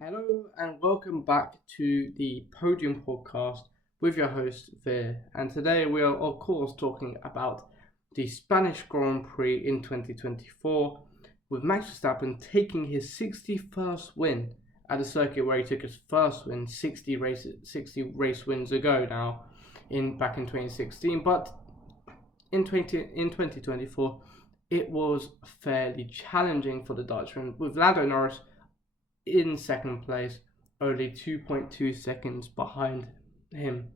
Hello and welcome back to the Podium Podcast with your host Veer. And today we are, of course, talking about the Spanish Grand Prix in 2024 with Max Verstappen taking his 61st win at the circuit where he took his first win 60 race wins ago now back in 2016. But in 2024, it was fairly challenging for the Dutchman with Lando Norris in second place, only 2.2 seconds behind him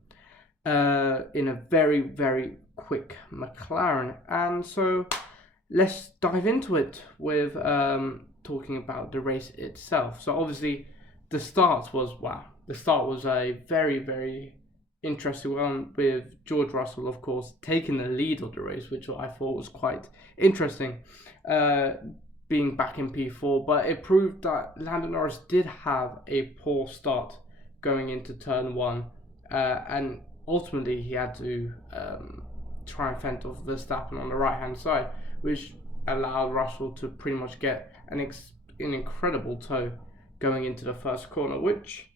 in a very, very quick McLaren. And so let's dive into it with talking about the race itself. So obviously the start was, the start was a very, very interesting one with George Russell, of course, taking the lead of the race, which I thought was quite interesting. Being back in P4, but it proved that Lando Norris did have a poor start going into turn one, and ultimately he had to try and fend off Verstappen on the right hand side, which allowed Russell to pretty much get an incredible tow going into the first corner, which,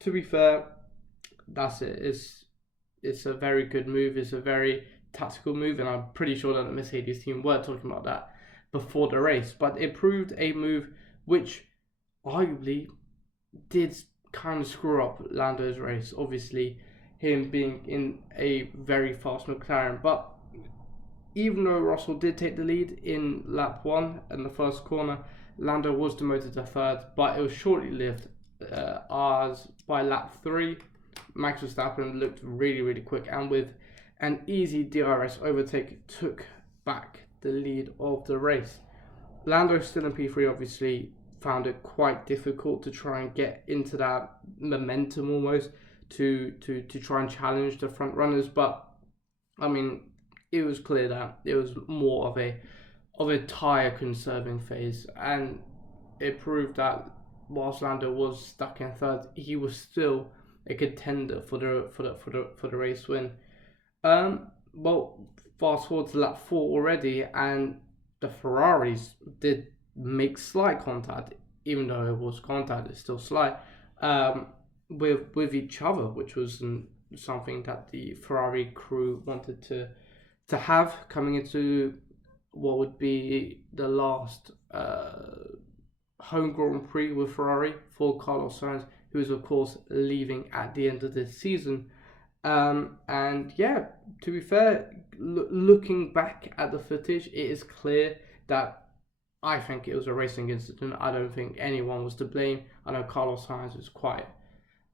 to be fair, that's it. It's a very good move. It's a very tactical move, and I'm pretty sure that the Mercedes team were talking about that before the race, but it proved a move which arguably did kind of screw up Lando's race. Obviously, him being in a very fast McLaren, but even though Russell did take the lead in lap 1 in the first corner, Lando was demoted to third, but it was shortly lived as by lap 3, Max Verstappen looked really, really quick, and with an easy DRS overtake took back the lead of the race. Lando, still in P3, obviously found it quite difficult to try and get into that momentum almost to try and challenge the front runners, but I mean it was clear that it was more of a tyre conserving phase, and it proved that whilst Lando was stuck in third, he was still a contender for the race win. Well, fast forward to lap 4 already, and the Ferraris did make slight contact, even though it was contact, it's still slight, with each other, which was something that the Ferrari crew wanted to have coming into what would be the last home Grand Prix with Ferrari for Carlos Sainz, who is of course leaving at the end of this season. And yeah, to be fair, looking back at the footage, it is clear that I think it was a racing incident. I don't think anyone was to blame. I know Carlos Sainz was quite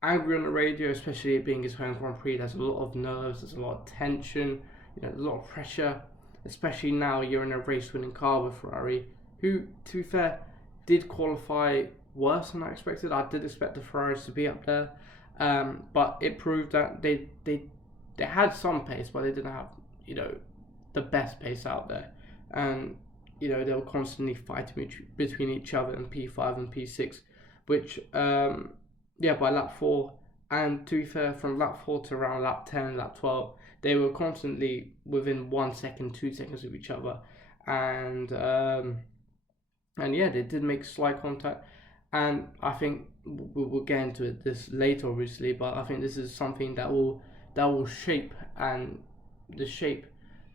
angry on the radio, especially it being his home Grand Prix. There's a lot of nerves, there's a lot of tension, there's a lot of pressure, especially now you're in a race-winning car with Ferrari, who, to be fair, did qualify worse than I expected. I did expect the Ferraris to be up there. But it proved that they had some pace, but they didn't have, the best pace out there. And, they were constantly fighting between each other in P5 and P6, which, by lap 4, and to be fair, from lap 4 to around lap 10, lap 12, they were constantly within 1 second, 2 seconds of each other. And they did make slight contact. And I think we'll get into this later, obviously, but I think this is something that will shape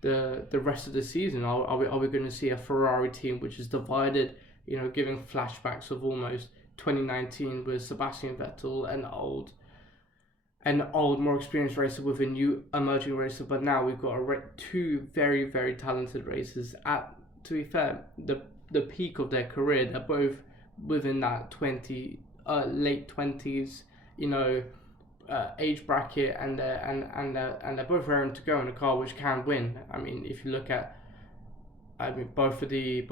the rest of the season. Are we going to see a Ferrari team which is divided? Giving flashbacks of almost 2019 with Sebastian Vettel, an old, more experienced racer with a new emerging racer, but now we've got two very, very talented racers at, to be fair, the peak of their career. They're both within that late 20s, age bracket, and they're both raring to go in a car which can win. I mean, if you look at, both at the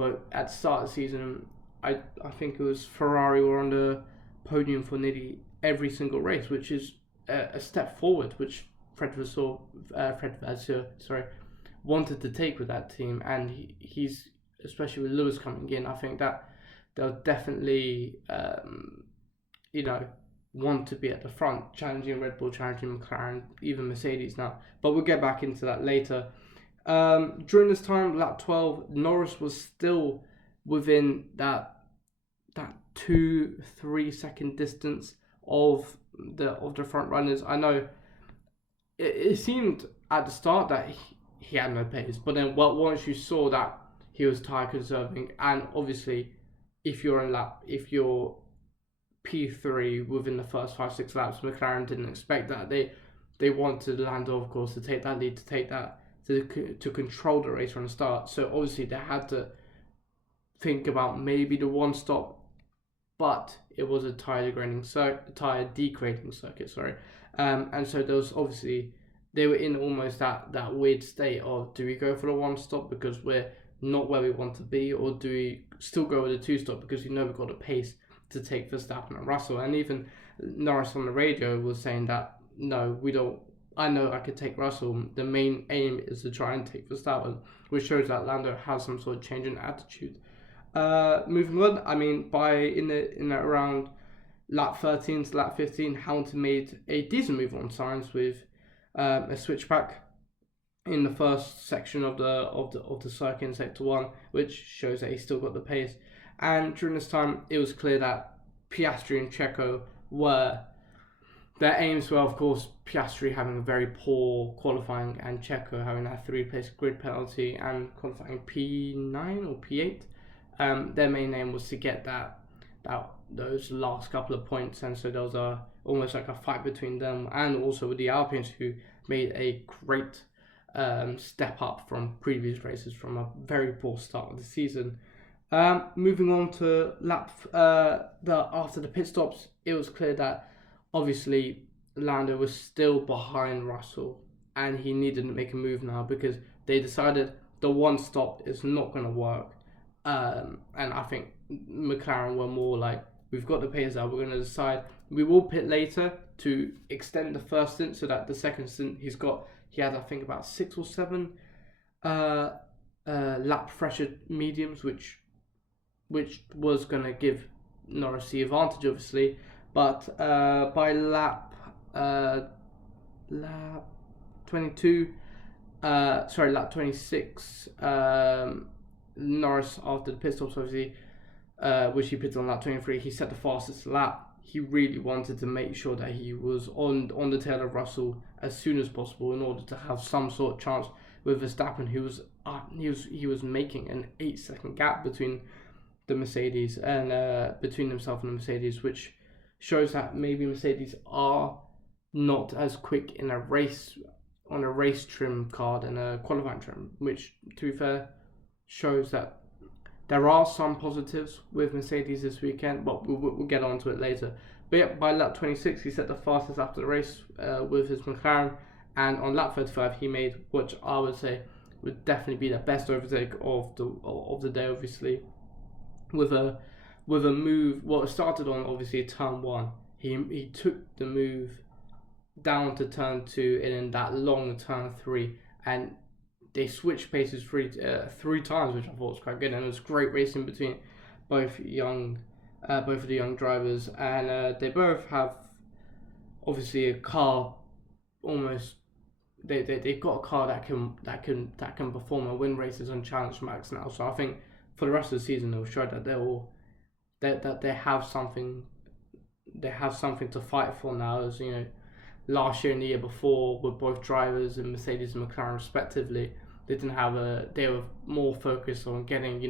start of the season, I think it was Ferrari were on the podium for nearly every single race, which is a step forward, which Fred Vasseur, wanted to take with that team, and he's, especially with Lewis coming in, I think that they'll definitely, want to be at the front, challenging Red Bull, challenging McLaren, even Mercedes now. But we'll get back into that later. During this time, lap 12, Norris was still within that 2-3 second distance of the front runners. I know it seemed at the start that he had no pace, but then once you saw that he was tire conserving, and obviously if you're P3 within the first 5-6 laps, McLaren didn't expect that. They wanted Lando, of course, to take that lead, to control the race from the start. So obviously they had to think about maybe the one stop, but it was a tire degrading circuit, sorry. And so there was obviously, they were in almost that weird state of, do we go for the one stop because we're not where we want to be, or do we still go with the two stop because we know we've got a pace to take Verstappen and Russell? And even Norris on the radio was saying that, no, we don't. I know I could take Russell. The main aim is to try and take Verstappen, which shows that Lando has some sort of change in attitude. Moving on, I mean, in around lap 13 to lap 15, Hamilton made a decent move on Sainz with a switchback in the first section of the circuit in sector 1, which shows that he still got the pace. And during this time, it was clear that Piastri and Checo their aims were, of course, Piastri having a very poor qualifying and Checo having that 3-place grid penalty and qualifying P9 or P8. Their main aim was to get those last couple of points, and so there was almost like a fight between them, and also with the Alpines, who made a great step up from previous races from a very poor start of the season. Moving on to after the pit stops, it was clear that obviously Lando was still behind Russell and he needed to make a move now, because they decided the one stop is not going to work. And I think McLaren were more like, we've got the pace out, we're going to decide we will pit later to extend the first stint, so that the second stint he had I think about 6 or 7 lap pressure mediums, which was going to give Norris the advantage, obviously. But by lap 26, Norris, after the pit stops, obviously, which he pitted on lap 23, he set the fastest lap. He really wanted to make sure that he was on the tail of Russell as soon as possible in order to have some sort of chance with Verstappen, who was making an 8-second gap between the Mercedes and between himself and the Mercedes, which shows that maybe Mercedes are not as quick in a race trim card and a qualifying trim, which, to be fair, shows that there are some positives with Mercedes this weekend, but we'll get on to it later. But yeah, by lap 26, he set the fastest after the race with his McLaren, and on lap 35, he made what I would say would definitely be the best overtake of the day, obviously, with a move. Well, it started on obviously turn 1. He took the move down to turn 2 and in that long turn 3, and they switched paces three times, which I thought was quite good, and it was great racing between both of the young drivers, and they both have obviously a car almost. They've got a car that can perform and win races on Challenge Max now. So I think for the rest of the season they'll show that they have something to fight for now. As you know, last year and the year before, with both drivers in Mercedes and McLaren respectively, they were more focused on getting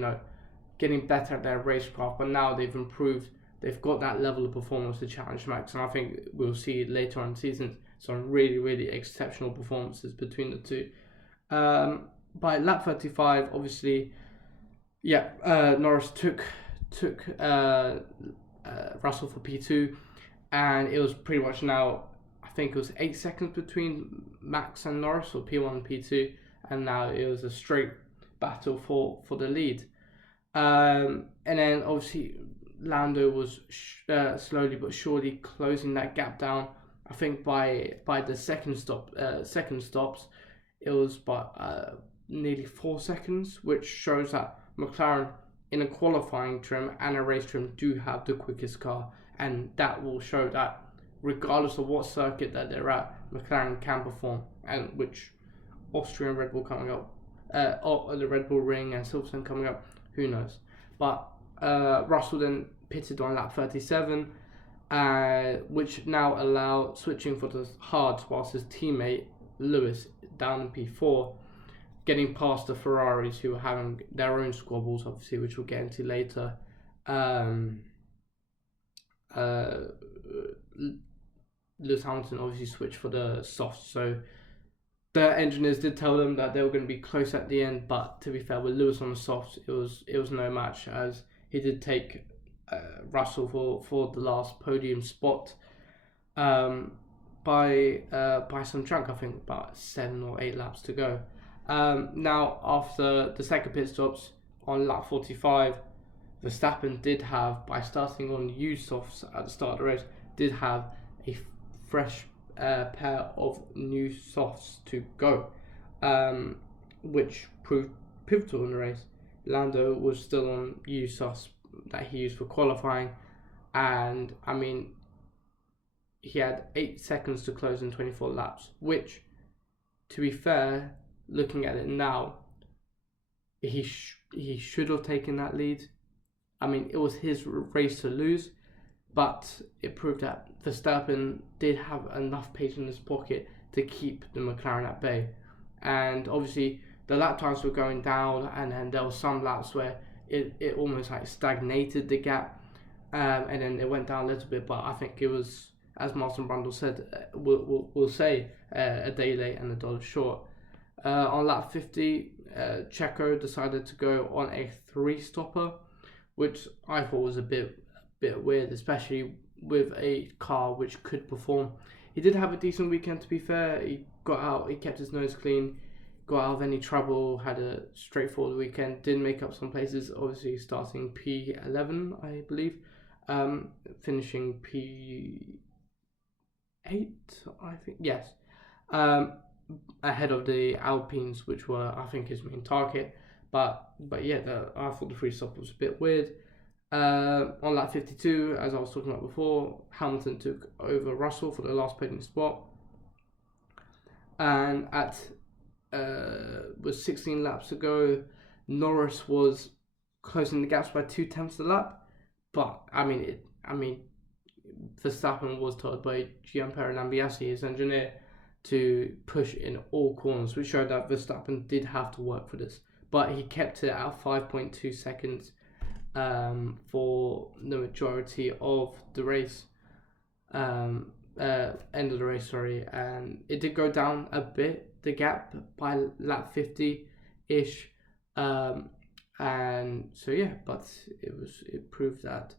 better at their racecraft, but now they've improved. They've got that level of performance to Challenge Max, and I think we'll see later on in the season some really, really exceptional performances between the two. By lap 35, obviously, Norris took Russell for P2, and it was pretty much now, I think it was 8 seconds between Max and Norris, or P1 and P2, and now it was a straight battle for the lead. And then obviously Lando was slowly but surely closing that gap down. I think by the second stops, it was by nearly 4 seconds, which shows that McLaren in a qualifying trim and a race trim do have the quickest car, and that will show that regardless of what circuit that they're at, McLaren can perform, and which Austrian Red Bull coming up, or the Red Bull Ring and Silverstone coming up, who knows. But Russell then pitted on lap 37, which now allow switching for the hards, whilst his teammate Lewis down in P4, getting past the Ferraris who were having their own squabbles, obviously, which we'll get into later. Lewis Hamilton obviously switched for the softs, so the engineers did tell them that they were going to be close at the end, but to be fair, with Lewis on the softs, it was no match, as he did take Russell for the last podium spot by some chunk. I think about 7 or 8 laps to go. Now, after the second pit stops on lap 45, Verstappen did have, by starting on used softs at the start of the race, did have a fresh pair of new softs to go, which proved pivotal in the race. Lando was still on used softs that he used for qualifying, and I mean, he had 8 seconds to close in 24 laps, which, to be fair, looking at it now, he should have taken that lead. I mean, it was his race to lose, but it proved that Verstappen did have enough pace in his pocket to keep the McLaren at bay. And obviously, the lap times were going down, and then there were some laps where it almost like stagnated the gap, and then it went down a little bit. But I think it was, as Martin Brundle said, we'll say a day late and a dollar short. On lap 50, Checo decided to go on a 3-stopper, which I thought was a bit weird, especially with a car which could perform. He did have a decent weekend, to be fair. He got out, he kept his nose clean, got out of any trouble, had a straightforward weekend, did make up some places, obviously starting P11, I believe, finishing P8, I think, yes, ahead of the Alpines, which were, I think, his main target. But yeah, I thought the 3-stop was a bit weird. On lap 52, as I was talking about before, Hamilton took over Russell for the last podium spot, and with 16 laps to go, Norris was closing the gaps by 0.2 a lap. But I mean, Verstappen was told by Gianpiero Lambiase, his engineer, to push in all corners, which showed that Verstappen did have to work for this. But he kept it at 5.2 seconds for the majority of the race, end of the race, sorry. And it did go down a bit, the gap, by lap 50-ish. And so yeah, but it proved that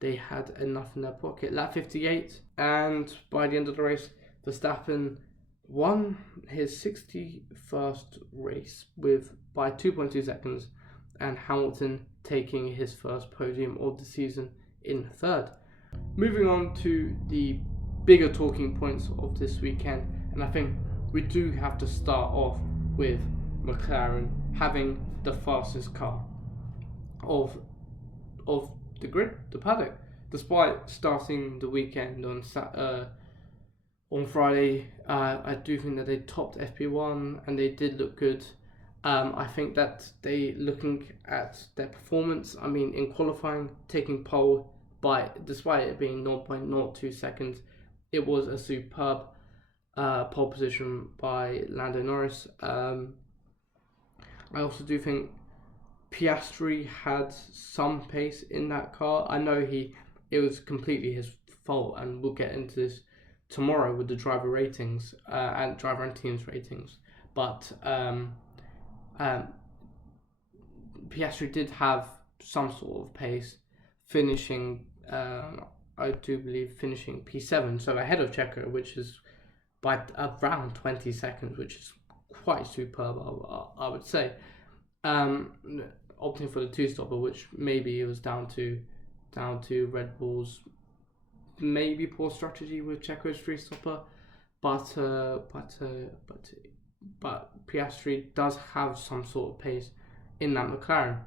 they had enough in their pocket. Lap 58, and by the end of the race, Verstappen won his 61st race by 2.2 seconds, and Hamilton taking his first podium of the season in third. Moving on to the bigger talking points of this weekend, and I think we do have to start off with McLaren having the fastest car of the grid, the paddock, despite starting the weekend on Friday. I do think that they topped FP1 and they did look good. I think that looking at their performance, I mean, in qualifying, taking pole, despite it being 0.02 seconds, it was a superb pole position by Lando Norris. I also do think Piastri had some pace in that car. I know it was completely his fault, and we'll get into this tomorrow with the driver ratings and driver and teams ratings. But Piastri did have some sort of pace, finishing, I do believe, finishing P7, so ahead of Checo, which is by around 20 seconds, which is quite superb, I would say. Opting for the 2-stopper, which maybe it was down to Red Bull's maybe poor strategy with Checo's 3-stopper, but Piastri does have some sort of pace in that McLaren.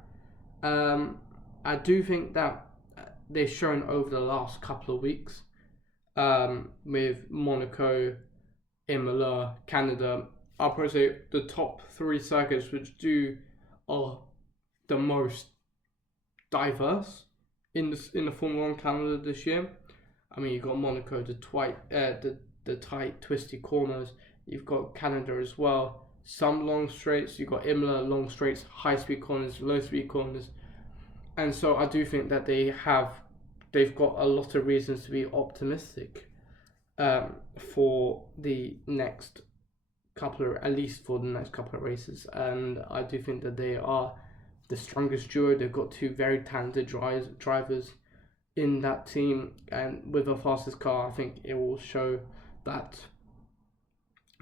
I do think that they've shown over the last couple of weeks, with Monaco, Imola, Canada, I'll probably say the top 3 circuits which are the most diverse in the Formula 1 calendar this year. I mean, you've got Monaco, the tight, twisty corners. You've got Canada as well. Some long straights. You've got Imola, long straights, high-speed corners, low-speed corners. And so I do think that they've got a lot of reasons to be optimistic for the next at least for the next couple of races. And I do think that they are the strongest duo. They've got two very talented drivers in that team, and with the fastest car, I think it will show that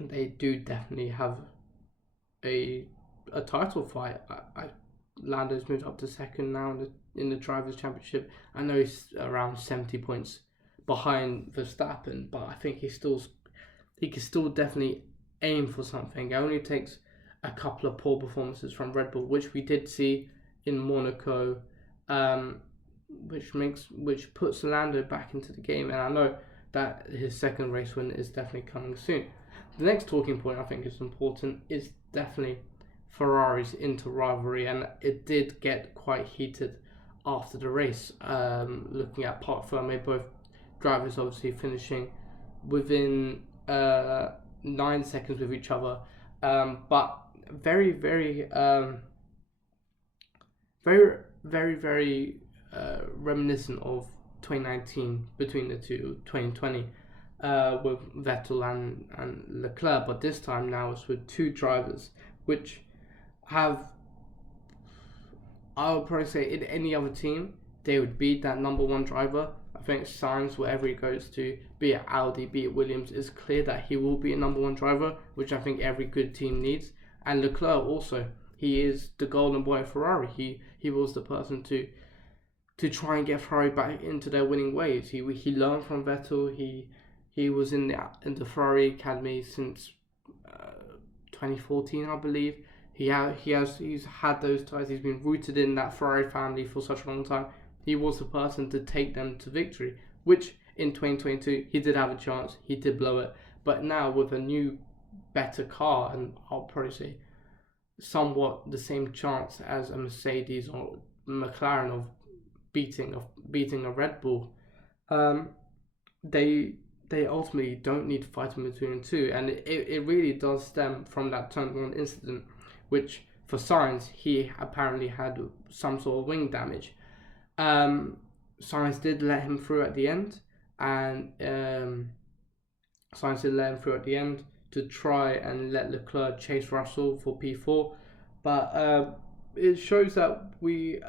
they do definitely have a title fight. Lando's moved up to second now in the Drivers' Championship. I know he's around 70 points behind Verstappen, but I think he can still definitely aim for something. It only takes a couple of poor performances from Red Bull, which we did see in Monaco, which puts Lando back into the game. And I know that his second race win is definitely coming soon. The next talking point I think is important is definitely Ferrari's Inter rivalry, and it did get quite heated after the race. Looking at Parc Fermé, both drivers obviously finishing within 9 seconds with each other, but very reminiscent of 2019 between the two, 2020 with Vettel and Leclerc, but this time now it's with two drivers which have, I would probably say in any other team they would beat that number one driver. I think Sainz, wherever he goes to, be it Audi, be it Williams, is clear that he will be a number one driver, which I think every good team needs. And Leclerc also, he is the golden boy of Ferrari. He was the person to try and get Ferrari back into their winning ways. He learned from Vettel. He was in the Ferrari Academy since 2014, I believe. He's had those ties. He's been rooted in that Ferrari family for such a long time. He was the person to take them to victory, which in 2022 he did have a chance. He did blow it, but now with a new, better car, and I'll probably say somewhat the same chance as a Mercedes or McLaren of beating a Red Bull, they ultimately don't need to fight in between the two, and it really does stem from that turn one incident, which for Sainz, he apparently had some sort of wing damage. Sainz did let him through at the end, and to try and let Leclerc chase Russell for P4, but it shows that we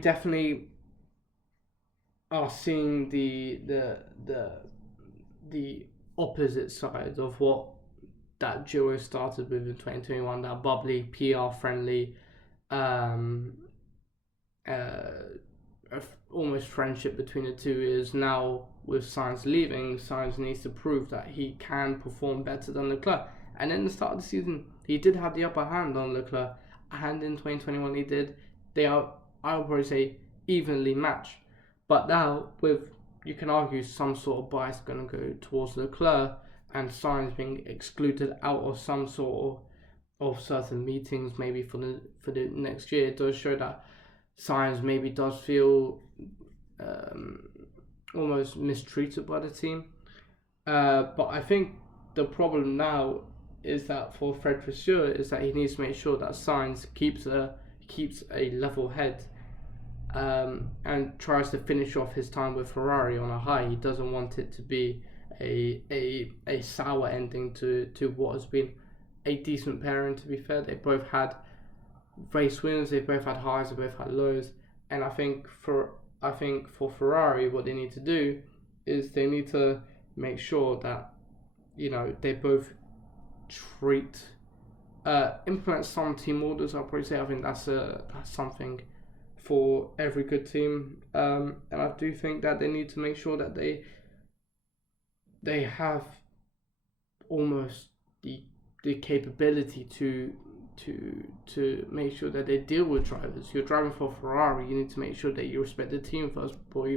definitely are seeing the opposite side of what that duo started with in 2021. That bubbly, PR friendly, almost friendship between the two is now, with Sainz leaving, Sainz needs to prove that he can perform better than Leclerc. And in the start of the season, he did have the upper hand on Leclerc, and in 2021 he did. They are, I would probably say, evenly matched. But now, you can argue some sort of bias going to go towards Leclerc, and Sainz being excluded out of some sort of certain meetings, maybe for the next year, it does show that Sainz maybe does feel almost mistreated by the team. But I think the problem now is that for Fred Vasseur is that he needs to make sure that Sainz keeps a level head, and tries to finish off his time with Ferrari on a high. He doesn't want it to be a sour ending to what has been a decent pairing. To be fair, they both had race wins, they both had highs, they both had lows, and I think for Ferrari, what they need to do is they need to make sure that, you know, they both implement some team orders. I'll probably say I think that's something for every good team, and I do think that they need to make sure that they have almost the capability to make sure that they deal with drivers. You're driving for Ferrari, you need to make sure that you respect the team first before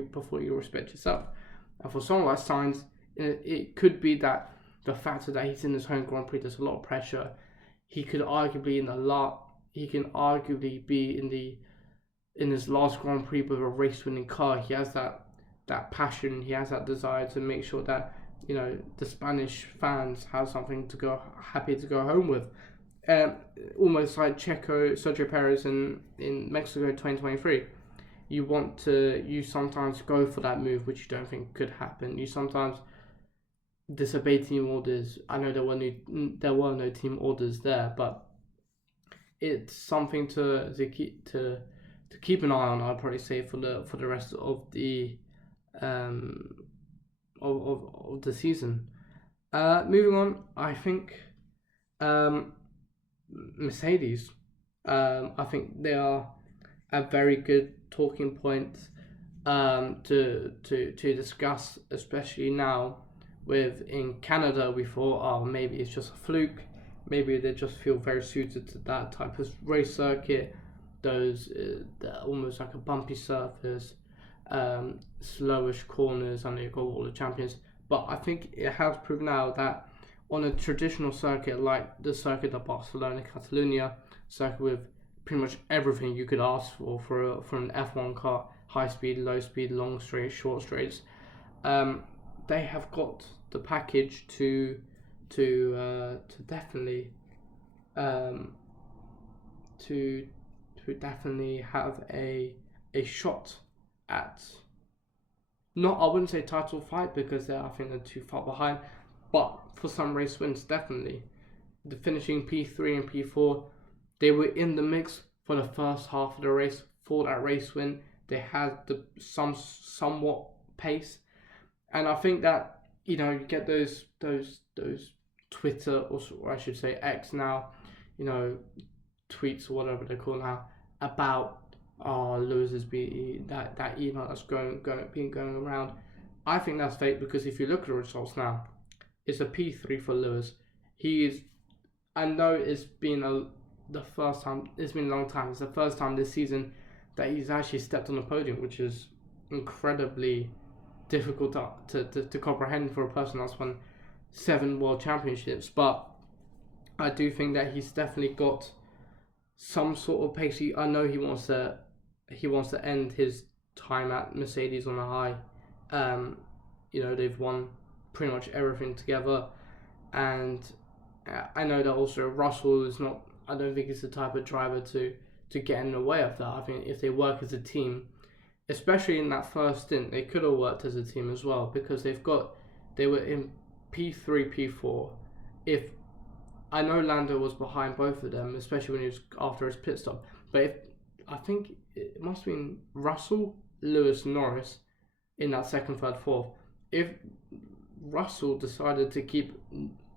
you respect yourself. And for someone like Sainz, it could be that the factor that he's in his home Grand Prix, there's a lot of pressure. He can arguably be in in his last Grand Prix with a race-winning car. He has that passion, he has that desire to make sure that the Spanish fans have something to go happy to go home with. Almost like Sergio Perez in Mexico 2023. You sometimes go for that move which you don't think could happen. You sometimes disobey team orders. I know there were no team orders there, but it's something to keep an eye on. I'd probably say for the rest of the of the season. Moving on, I think Mercedes. I think they are a very good talking point to discuss, especially now. In Canada, we thought, oh, maybe it's just a fluke. Maybe they just feel very suited to that type of race circuit. Those almost like a bumpy surface, slowish corners, and they've got all the champions. But I think it has proved now that on a traditional circuit like the circuit of Barcelona, Catalonia, circuit with pretty much everything you could ask for an F1 car, high speed, low speed, long straight, short straights, they have got the package to definitely to definitely have a shot at, not, I wouldn't say title fight because I think they're too far behind, but for some race wins definitely. The finishing P3 and P4, they were in the mix for the first half of the race for that race win. They had somewhat pace, and I think that you get those Twitter, or I should say X now, tweets or whatever they call now, about Lewis's that email that's going around. I think that's fake, because if you look at the results now, it's a P3 for Lewis. I know it's been the first time. It's been a long time. It's the first time this season that he's actually stepped on the podium, which is incredibly difficult to comprehend for a person that's won 7 world championships. But I do think that he's definitely got some sort of pace. I know he wants to end his time at Mercedes on a high. They've won pretty much everything together, and I know that also Russell is not. I don't think he's the type of driver to get in the way of that. I think if they work as a team, especially in that first stint, they could have worked as a team as well, because they were in P3, P4. If I know Lando was behind both of them, especially when he was after his pit stop, but I think it must have been Russell, Lewis, Norris in that second, third, fourth. If Russell decided to keep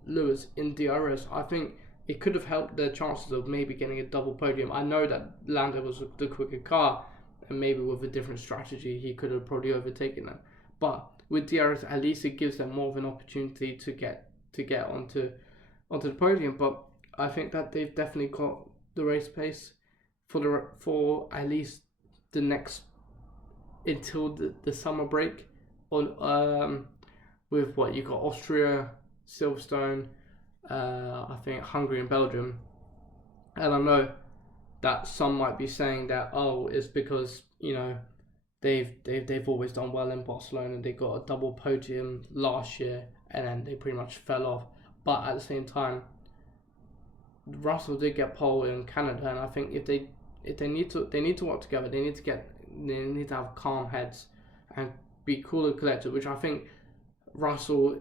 Lewis in DRS, I think it could have helped their chances of maybe getting a double podium. I know that Lando was the quicker car, and maybe with a different strategy he could have probably overtaken them. But with DRS, at least it gives them more of an opportunity to get onto the podium. But I think that they've definitely got the race pace for at least the next, until the summer break. On with what you got, Austria, Silverstone, I think Hungary and Belgium. And I know that some might be saying that, it's because they've always done well in Barcelona. They got a double podium last year and then they pretty much fell off. But at the same time, Russell did get pole in Canada, and I think if they need to work together, they need to have calm heads and be cool and collected, which I think Russell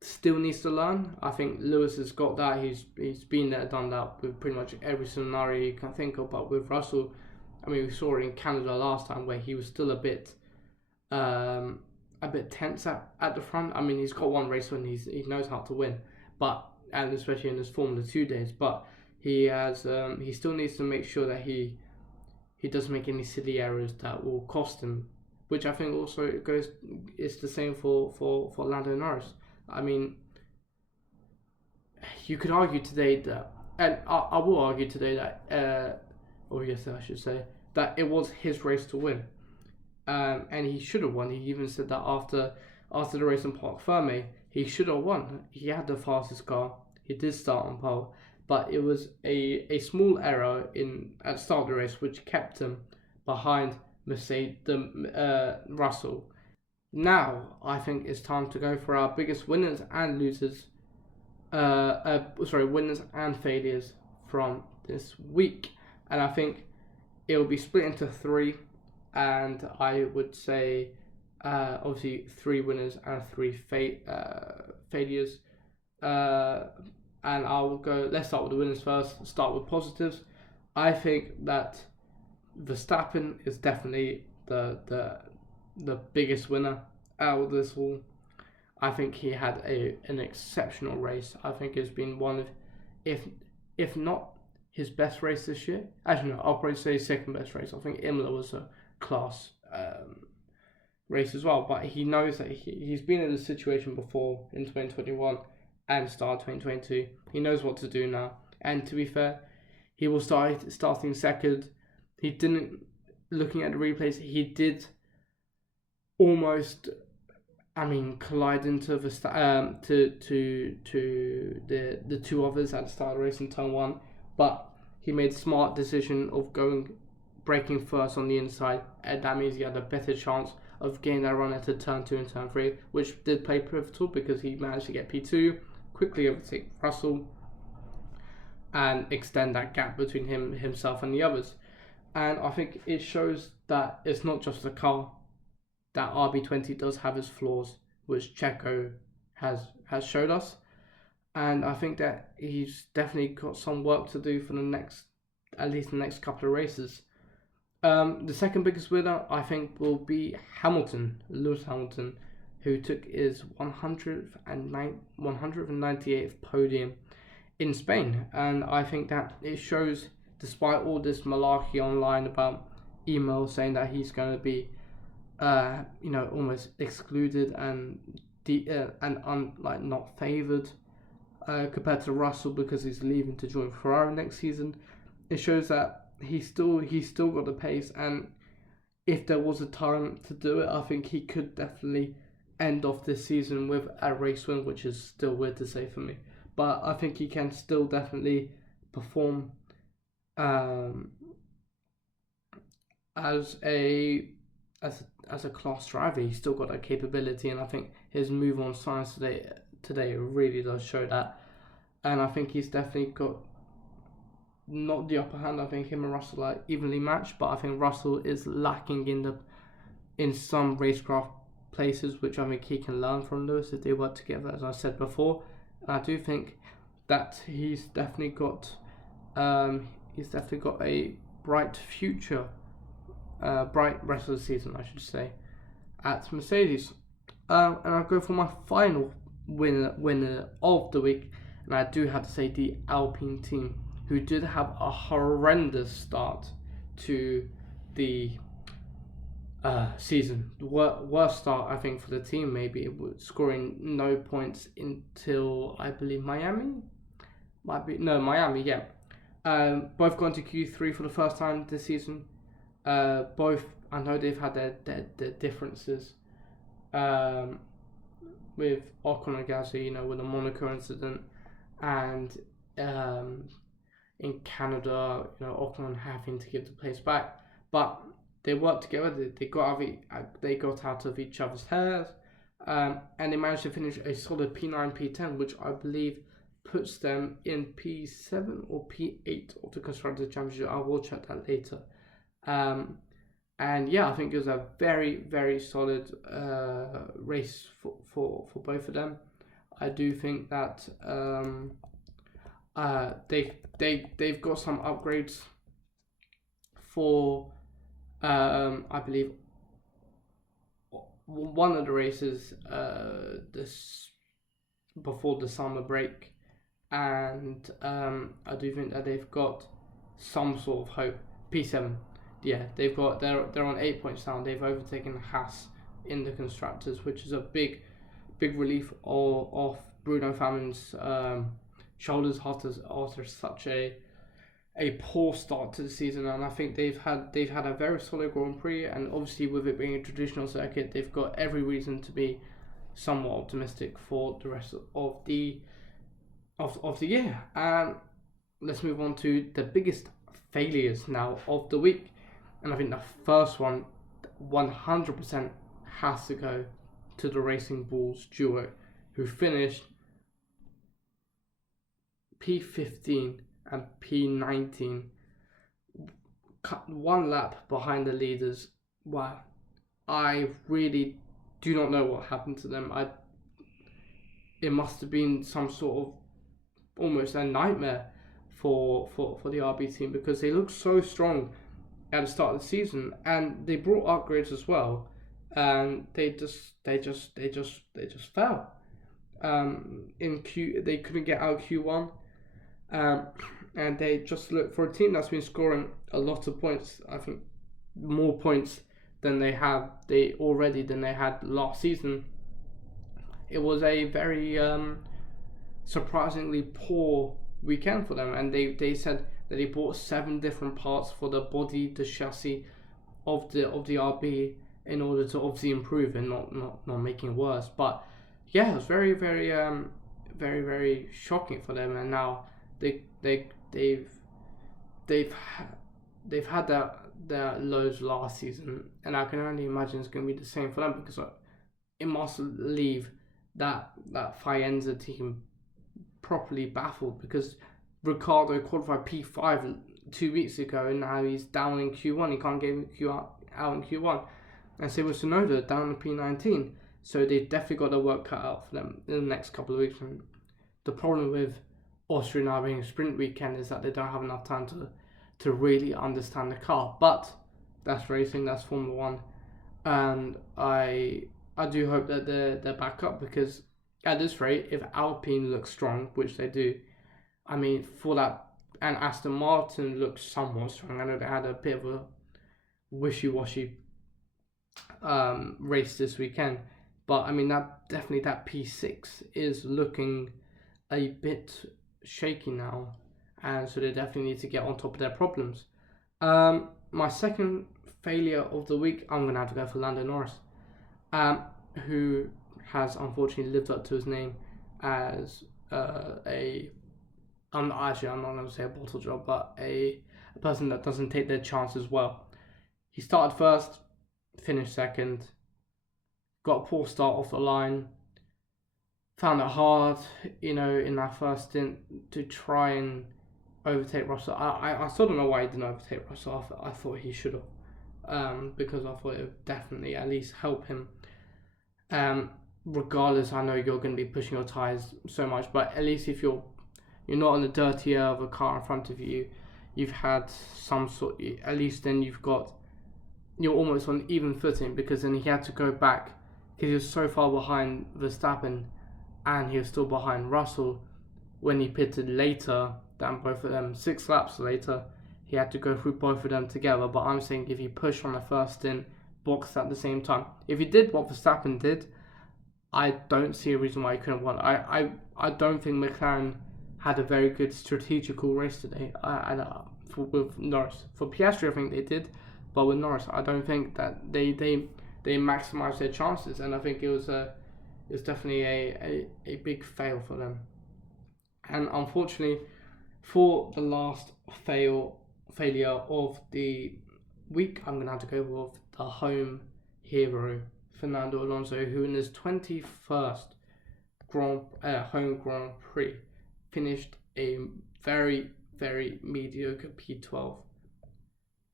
still needs to learn. I think Lewis has got that. He's been there, done that with pretty much every scenario you can think of. But with Russell, I mean, we saw it in Canada last time where he was still a bit tense at the front. I mean, he's got one race when he knows how to win, and especially in his Formula 2 days. But he still needs to make sure that he doesn't make any silly errors that will cost him. Which I think also it's the same for Lando Norris. I mean, you could argue today that, and I will argue today that, or yes, I should say, that it was his race to win. And he should have won. He even said that after the race in Parc Ferme, he should have won. He had the fastest car. He did start on pole, but it was a small error at the start of the race which kept him behind Russell. Now, I think it's time to go for our biggest winners and losers. Winners and failures from this week, and I think it will be split into three. And I would say, obviously, 3 winners and 3 failures. And I'll go. Let's start with the winners first. Start with positives. I think that Verstappen is definitely the biggest winner out of this all. I think he had an exceptional race. I think it's been one of, if not his best race this year. Actually, no, I'll probably say second best race. I think Imola was a class race as well. But he knows that he's been in this situation before in 2021 and start 2022. He knows what to do now. And to be fair, he was starting second. He didn't, looking at the replays, he did almost, collide into the two others at the start of the race in turn 1, but he made a smart decision of breaking first on the inside, and that means he had a better chance of getting that run into turn 2 and turn 3, which did play pivotal because he managed to get P2, quickly overtake Russell, and extend that gap between himself and the others. And I think it shows that it's not just the car, that RB20 does have its flaws, which Checo has showed us. And I think that he's definitely got some work to do for at least the next couple of races. The second biggest winner, I think, will be Lewis Hamilton, who took his 198th podium in Spain. And I think that it shows, despite all this malarkey online about emails saying that he's going to be almost excluded and not favoured compared to Russell because he's leaving to join Ferrari next season. It shows that he's still got the pace, and if there was a time to do it, I think he could definitely end off this season with a race win, which is still weird to say for me. But I think he can still definitely perform as a class driver. He's still got that capability, and I think his move on science today really does show that. And I think he's definitely got not the upper hand. I think him and Russell are evenly matched, but I think Russell is lacking in some racecraft places, which I think he can learn from Lewis if they work together, as I said before. And I do think that he's definitely got a bright future. Bright rest of the season, I should say, at Mercedes. And I'll go for my final winner of the week, and I do have to say the Alpine team, who did have a horrendous start to the season. Worst start, I think, for the team, maybe, scoring no points until, I believe, Miami, yeah. Both gone to Q3 for the first time this season. Both, I know they've had their differences with Ocon and Gasly, with the Monaco incident, and in Canada, Ocon having to give the place back. But they worked together. They got out of each other's hairs, and they managed to finish a solid P9, P10, which I believe puts them in P7 or P8 of the Constructors' Championship. I will check that later. And yeah, I think it was a very, very solid race for both of them. I do think that they've got some upgrades for I believe one of the races before the summer break, and I do think that they've got some sort of hope. P7, yeah, they're on 8 points down. They've overtaken Haas in the constructors, which is a big relief off Bruno Famin's shoulders after such a poor start to the season. And I think they've had a very solid Grand Prix, and obviously with it being a traditional circuit, they've got every reason to be somewhat optimistic for the rest of the year. And let's move on to the biggest failures now of the week. And I think the first one, 100% has to go to the Racing Bulls duo, who finished P15 and P19, one lap behind the leaders. Wow, I really do not know what happened to them. It must have been some sort of almost a nightmare for the RB team, because they looked so strong at the start of the season, and they brought upgrades as well, and they just fell. They couldn't get out Q1, and they just look for a team that's been scoring a lot of points. I think more points than they had last season. It was a very surprisingly poor weekend for them, and they said that they bought 7 different parts for the body, the chassis of the RB, in order to obviously improve and not making it worse. But yeah, it was very very shocking for them, and now they've had their lows last season, and I can only imagine it's going to be the same for them, because it must leave that Faenza team properly baffled, because Ricciardo qualified P5 2 weeks ago, and now he's down in Q1. He can't get out in Q1, and same with Tsunoda down in P19. So they've definitely got their work cut out for them in the next couple of weeks. And the problem with Austria now being a sprint weekend is that they don't have enough time to really understand the car. But that's racing, that's Formula 1, and I do hope that they're back up, because at this rate, if Alpine looks strong, which they do, I mean, for that, and Aston Martin looks somewhat strong. I know they had a bit of a wishy-washy race this weekend, but I mean, that P6 is looking a bit shaky now, and so they definitely need to get on top of their problems. My second failure of the week, I'm going to have to go for Lando Norris, who has unfortunately lived up to his name as I'm not going to say a bottle job, but a person that doesn't take their chances well. He started first, finished second, got a poor start off the line, found it hard, in that first stint to try and overtake Russell. I still don't know why he didn't overtake Russell. I thought he should have, because I thought it would definitely at least help him. Regardless, I know you're going to be pushing your tyres so much, but at least if you're not on the dirty air of a car in front of you, you've had some sort, at least then you're almost on even footing, because then he had to go back, because he was so far behind Verstappen, and he was still behind Russell when he pitted later than both of them. 6 laps later, he had to go through both of them together. But I'm saying, if he pushed on the first stint, boxed at the same time, if he did what Verstappen did, I don't see a reason why he couldn't win. I don't think McLaren had a very good strategical race today. With Norris. For Piastri, I think they did, but with Norris, I don't think that they maximised their chances, and I think it was definitely a big fail for them. And unfortunately, for the last failure of the week, I'm gonna have to go with the home hero, Fernando Alonso, who in his 21st home Grand Prix finished a very, very mediocre P12.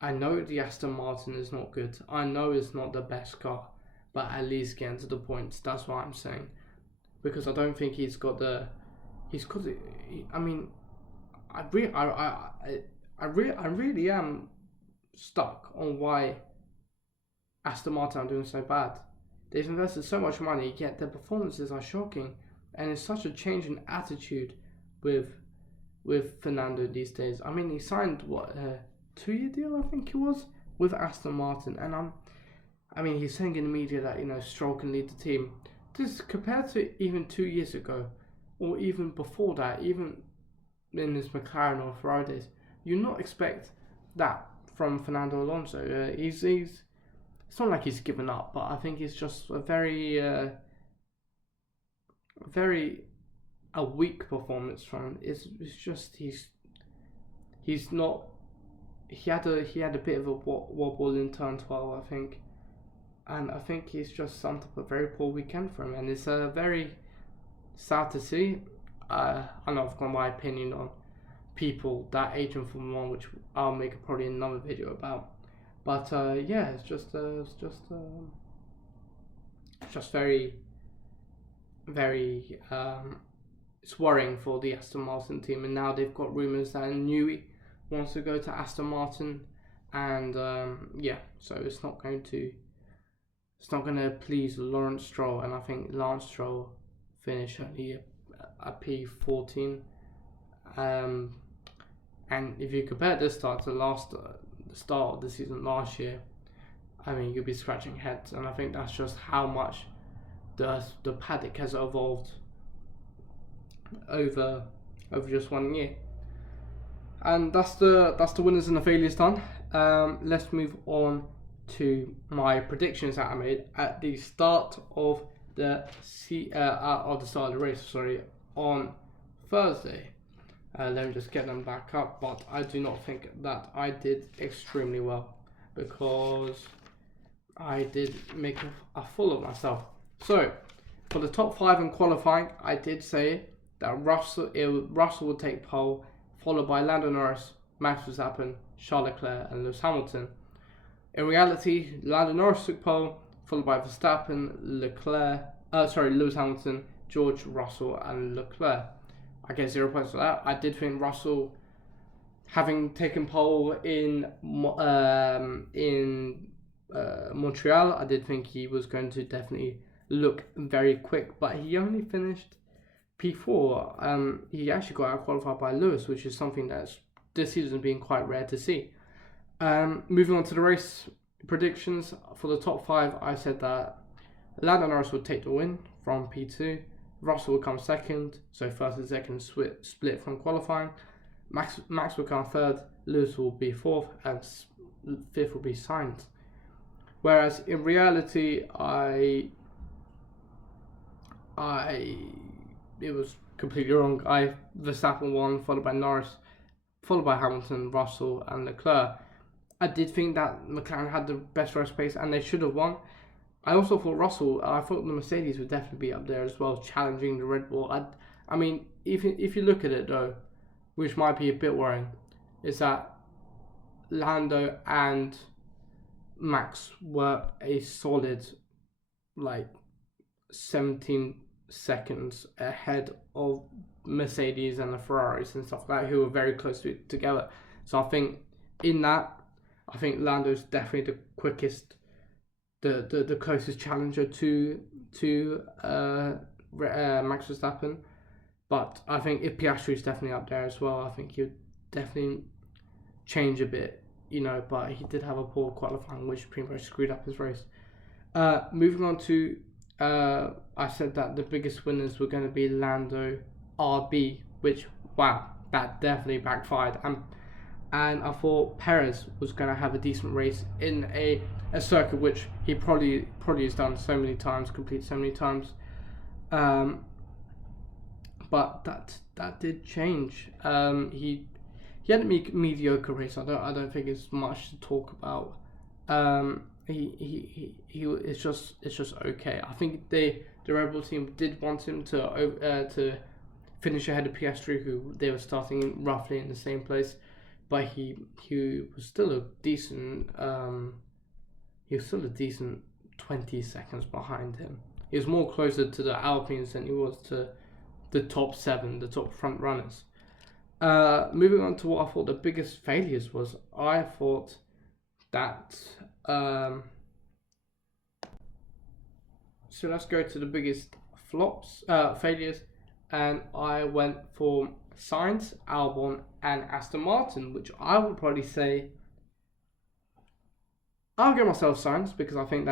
I know the Aston Martin is not good. I know it's not the best car, but at least getting to the points. That's what I'm saying, because I don't think he's got the. I mean, I really am stuck on why Aston Martin are doing so bad. They've invested so much money, yet their performances are shocking, and it's such a change in attitude with Fernando these days. I mean, he signed a 2-year deal, I think it was, with Aston Martin, and he's saying in the media that Stroll can lead the team. This compared to even 2 years ago, or even before that, even in his McLaren or Ferrari days, you not expect that from Fernando Alonso. It's not like he's given up, but I think it's just a very weak performance from him. It's just he's not he had a bit of a wobble in turn 12, I think, and I think he's just summed up a very poor weekend for him, and it's very sad to see. I know I've got my opinion on people that age in Formula One, which I'll make probably another video about. But yeah, it's just very, very. It's worrying for the Aston Martin team, and now they've got rumours that Newey wants to go to Aston Martin, and yeah, so it's not going to please Lawrence Stroll, and I think Lance Stroll finished only a P14. And if you compare this start to the start of the season last year, I mean, you'll be scratching heads, and I think that's just how much the paddock has evolved over just 1 year. And that's the winners and the failures done. Let's move on to my predictions that I made at the start of the race. Sorry, on Thursday. Let me just get them back up. But I do not think that I did extremely well, because I did make a fool of myself. So for the top 5 in qualifying, I did say that Russell would take pole, followed by Lando Norris, Max Verstappen, Charles Leclerc, and Lewis Hamilton. In reality, Lando Norris took pole, followed by Verstappen, Lewis Hamilton, George Russell, and Leclerc. I get 0 points for that. I did think Russell, having taken pole in Montreal, I did think he was going to definitely look very quick, but he only finished P4. He actually got out qualified by Lewis, which is something that's this season been quite rare to see. Moving on to the race predictions for the top 5, I said that Lando Norris would take the win from P2. Russell would come second, so first and second split from qualifying. Max will come third, Lewis will be fourth, and fifth will be Sainz. Whereas in reality, it was completely wrong. Verstappen won, followed by Norris, followed by Hamilton, Russell, and Leclerc. I did think that McLaren had the best race pace, and they should have won. I also thought I thought the Mercedes would definitely be up there as well, challenging the Red Bull. I mean, if you look at it though, which might be a bit worrying, is that Lando and Max were a solid 17 seconds ahead of Mercedes and the Ferraris and stuff like that, who were very close together. So I think Lando's definitely the quickest, the closest challenger to Max Verstappen. But I think if Piastri's definitely up there as well, I think he would definitely change a bit, but he did have a poor qualifying, which pretty much screwed up his race. Moving on to, I said that the biggest winners were going to be Lando RB, which, wow, that definitely backfired. And I thought Perez was going to have a decent race in a circuit which he probably has done completed so many times. But that did change. He had a mediocre race. I don't think it's much to talk about. It's just okay. I think the Red Bull team did want him to finish ahead of Piastri, who they were starting roughly in the same place, but he was still a decent 20 seconds behind him. He was more closer to the Alpines than he was to the top 7, the top front runners. Moving on to what I thought the biggest failures was, I thought that so let's go to the biggest failures, and I went for Sainz, Albon, and Aston Martin, which I would probably say I'll give myself Sainz, because I think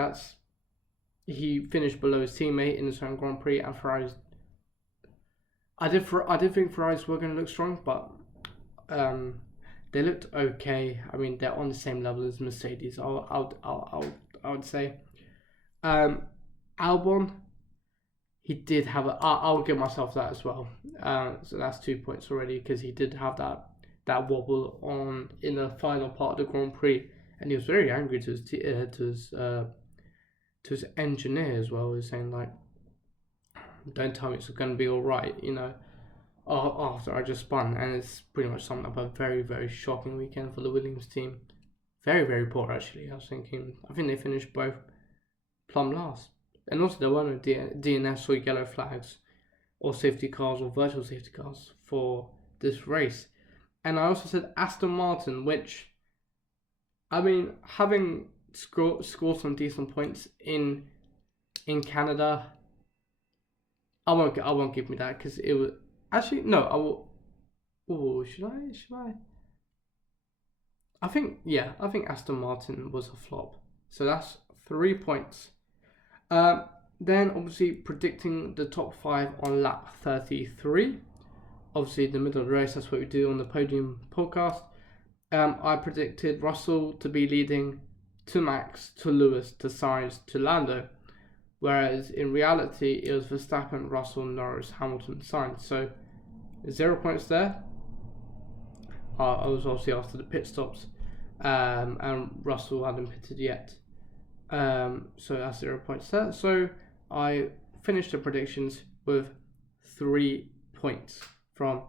he finished below his teammate in his own Grand Prix, and Ferrari's. I did think Ferraris were going to look strong, but they looked okay. I mean, they're on the same level as Mercedes, I would say. Albon, he did have I'll give myself that as well. So that's 2 points already, because he did have that that wobble on in the final part of the Grand Prix, and he was very angry to his engineer as well. He was saying like, "Don't tell me it's going to be all right," after I just spun, and it's pretty much summed up a very, very shocking weekend for the Williams team. Very, very poor actually. I think they finished both plumb last, and also there were no DNS or yellow flags or safety cars or virtual safety cars for this race. And I also said Aston Martin, which, I mean, having scored some decent points in Canada, I won't give me that, because it was actually no. I will. Oh, should I? I think Aston Martin was a flop. So that's 3 points. Then obviously predicting the top 5 on lap 33. Obviously the middle of the race, that's what we do on the Podium Podcast. I predicted Russell to be leading, to Max, to Lewis, to Sainz, to Lando. Whereas in reality it was Verstappen, Russell, Norris, Hamilton, Sainz. So 0 points there. I was obviously after the pit stops, and Russell hadn't pitted yet. So that's 0 points there. So I finished the predictions with 3 points from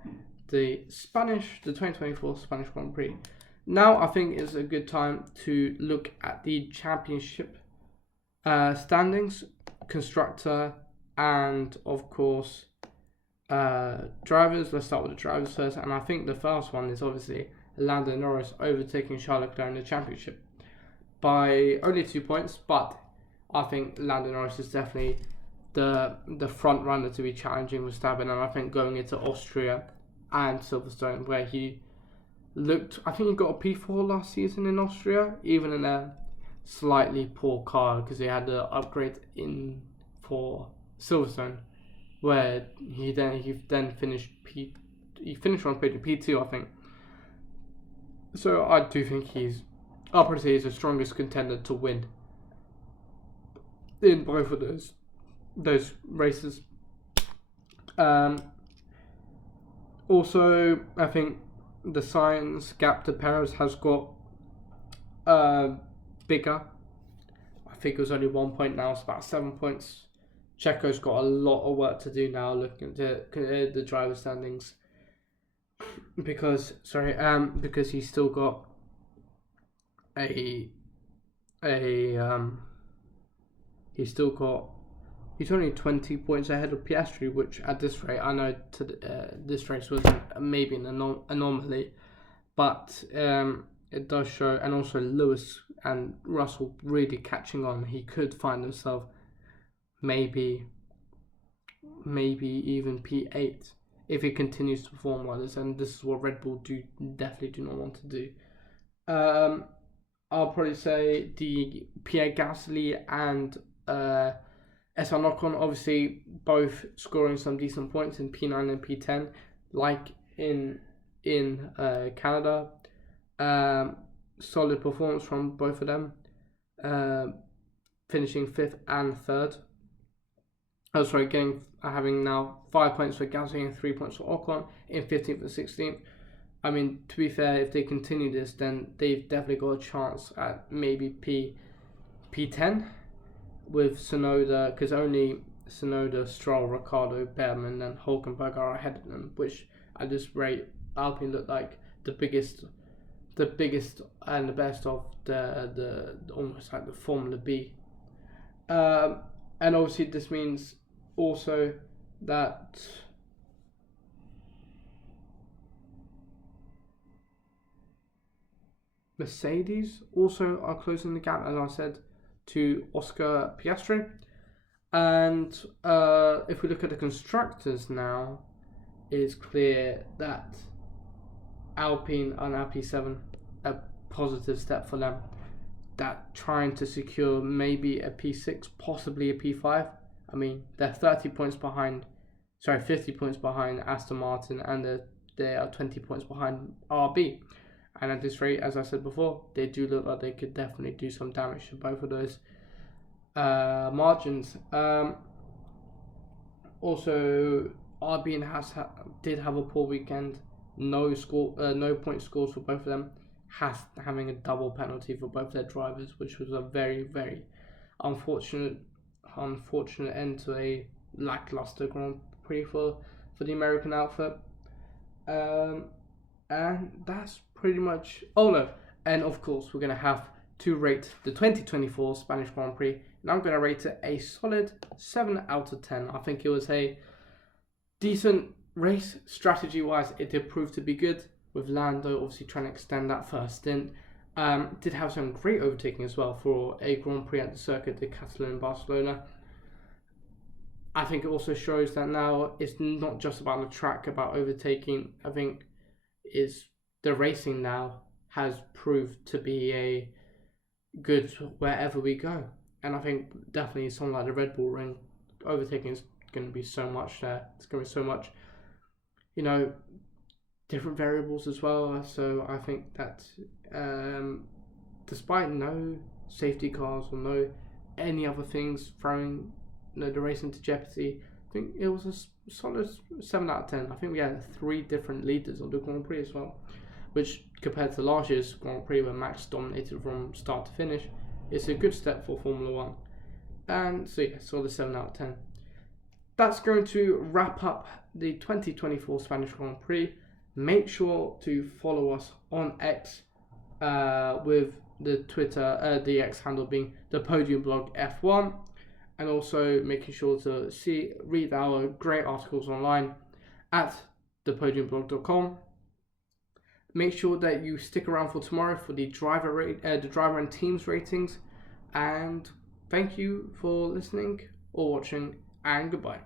the 2024 Spanish Grand Prix. Now I think it's a good time to look at the championship standings, constructor, and of course drivers. Let's start with the drivers first, and I think the first one is obviously Lando Norris overtaking Charles Leclerc in the championship by only 2 points, but I think Lando Norris is definitely the front runner to be challenging Verstappen, and I think going into Austria and Silverstone, where he looked, I think he got a P4 last season in Austria, even in a slightly poor car, because they had the upgrade in for Silverstone, where he then finished on P2, I think. So I do think he's the strongest contender to win in both of those races. Also, I think the Sainz gap to Perez has got bigger. I think it was only 1 point now. It's about 7 points. Checo's got a lot of work to do now, looking at the driver standings, because he's still got he's only 20 points ahead of Piastri, which at this rate, I know this race was maybe an anomaly, but it does show. And also Lewis and Russell really catching on. He could find himself maybe even P8 if he continues to perform like this, and this is what Red Bull definitely do not want to do. I'll probably say the Pierre Gasly and Esteban Ocon, obviously both scoring some decent points in P9 and P10, like in Canada. Solid performance from both of them, finishing 5th and 3rd. Having now 5 points for Gasly and 3 points for Ocon in 15th and 16th. I mean, to be fair, if they continue this, then they've definitely got a chance at maybe P10 with Tsunoda, because only Tsunoda, Stroll, Ricciardo, Behrman, and Hülkenberg are ahead of them, which at this rate, Alpine look like the biggest and the best of the almost like the Formula B. And obviously this means also that Mercedes also are closing the gap, as I said, to Oscar Piastri. And if we look at the constructors now, it's clear that Alpine are now P7, a positive step for them. That trying to secure maybe a P6, possibly a P5. I mean, they're 50 points behind Aston Martin, and they are 20 points behind RB. And at this rate, as I said before, they do look like they could definitely do some damage to both of those margins. Also, RB did have a poor weekend no point scores for both of them, having a double penalty for both their drivers, which was a very, very unfortunate end to a lackluster Grand Prix for the American outfit. And that's pretty much. Oh no, and of course we're gonna have to rate the 2024 Spanish Grand Prix, and I'm gonna rate it a solid 7 out of 10. I think it was a decent race. Strategy wise, it did prove to be good, with Lando obviously trying to extend that first stint. Did have some great overtaking as well for a Grand Prix at the Circuit de Catalunya in Barcelona. I think it also shows that now it's not just about the track, about overtaking. I think the racing now has proved to be a good wherever we go. And I think definitely something like the Red Bull Ring, overtaking is going to be so much there. It's going to be so much, different variables as well. So I think that despite no safety cars or no any other things throwing the race into jeopardy, I think it was a solid 7 out of 10. I think we had 3 different leaders on the Grand Prix as well, which compared to last year's Grand Prix where Max dominated from start to finish, it's a good step for Formula 1. And so yeah, solid 7 out of 10. That's going to wrap up the 2024 Spanish Grand Prix. Make sure to follow us on X with the Twitter, the X handle being the Podium Blog F1. And also making sure to read our great articles online at thepodiumblog.com. Make sure that you stick around for tomorrow for the driver and teams ratings. And thank you for listening or watching, and goodbye.